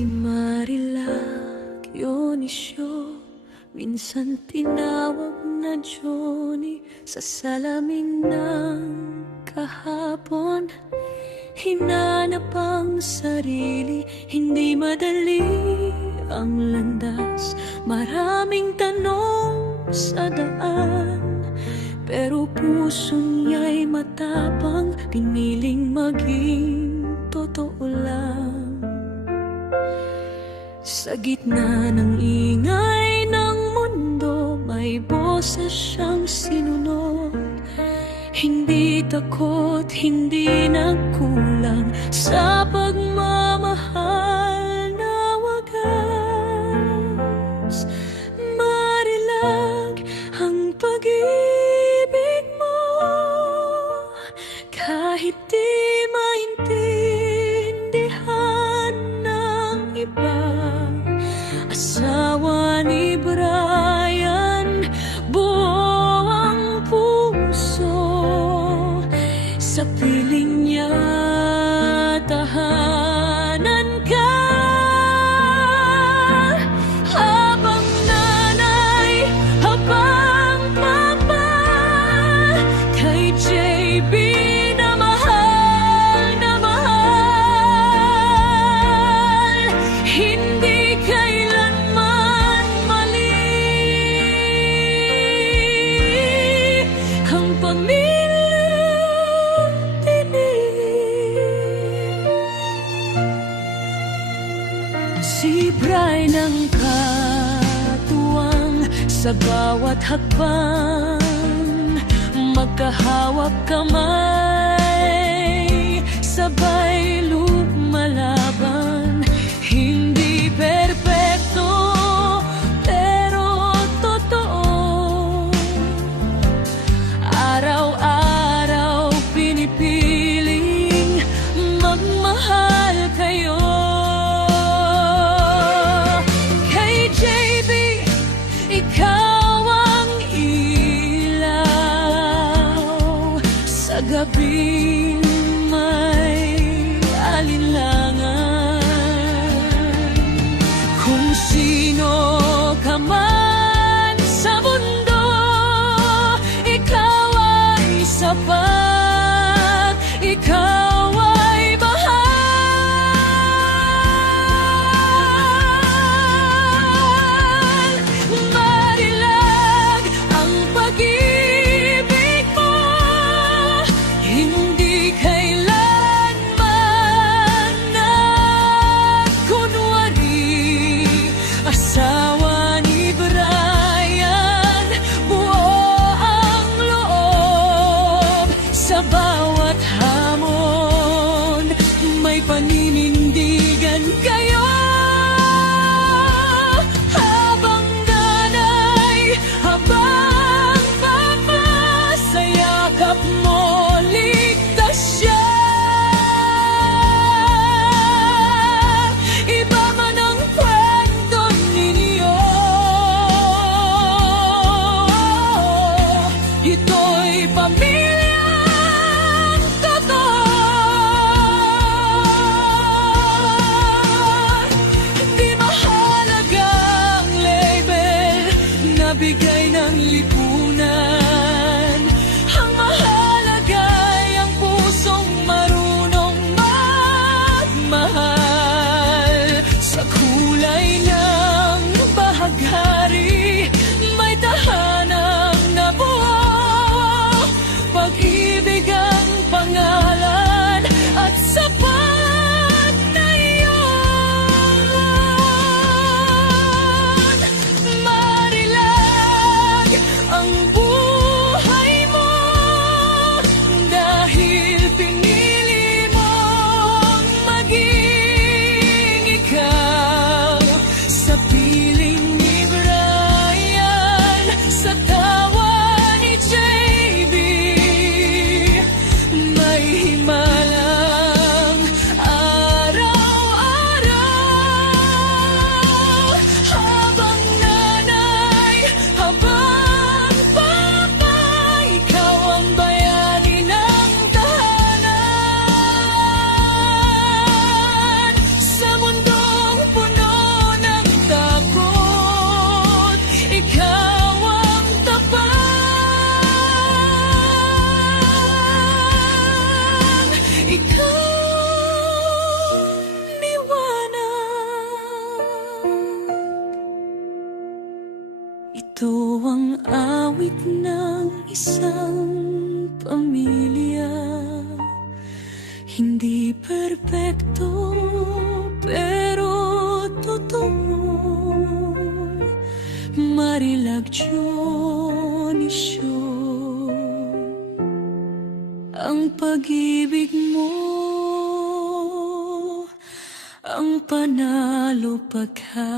Si Marilac Dionisio, minsan tinawag na Johnny. Sa salamin ng kahapon, hinanap ang sarili. Hindi madali ang landas, maraming tanong sa daan, pero puso niya'y matapang, piniling maging totoo lang. Sa gitna ng ingay ng mundo, may boses siyang sinunod. Hindi takot, hindi nagkulang sa pagmamahal na wagas. Marilag ang pag-ibig mo, kahit di maintindihan ng iba. Asawa ni Brian, buo ang puso. Sa piling niya, tahanan ka. Habang nanay, habang papa, kay JB na mahal, hindi kailanman mali ang pamilyang tinig. Si Brian ang katuwang sa bawat hakbang, magkahawak kamay, sabay lumalaban. Hindi perpekto, pero totoo. Araw-araw pinipiling magmahal kayo. Kay JB, ikaw ang ilaw sa gabing may alinlangan. Kung sino ka man sa mundo, ikaw ay sapat, ikaw ay mahal. Marilag ang pag-ibig mo, hindi kailanman nagkunwari. Asawa ni Brian, buo ang loob. Sa bawat hamon, may paninindigan kayo. Habang nanay, habang papa, sa yakap mo ligtas siya. Iba man ang kwento ninyo, ito'y pamilyang totoo. Ito ang awit ng isang pamilya. Hindi perpekto, pero totoo. Marilag Dionisio, ang pag-ibig mo, ang panalo pagka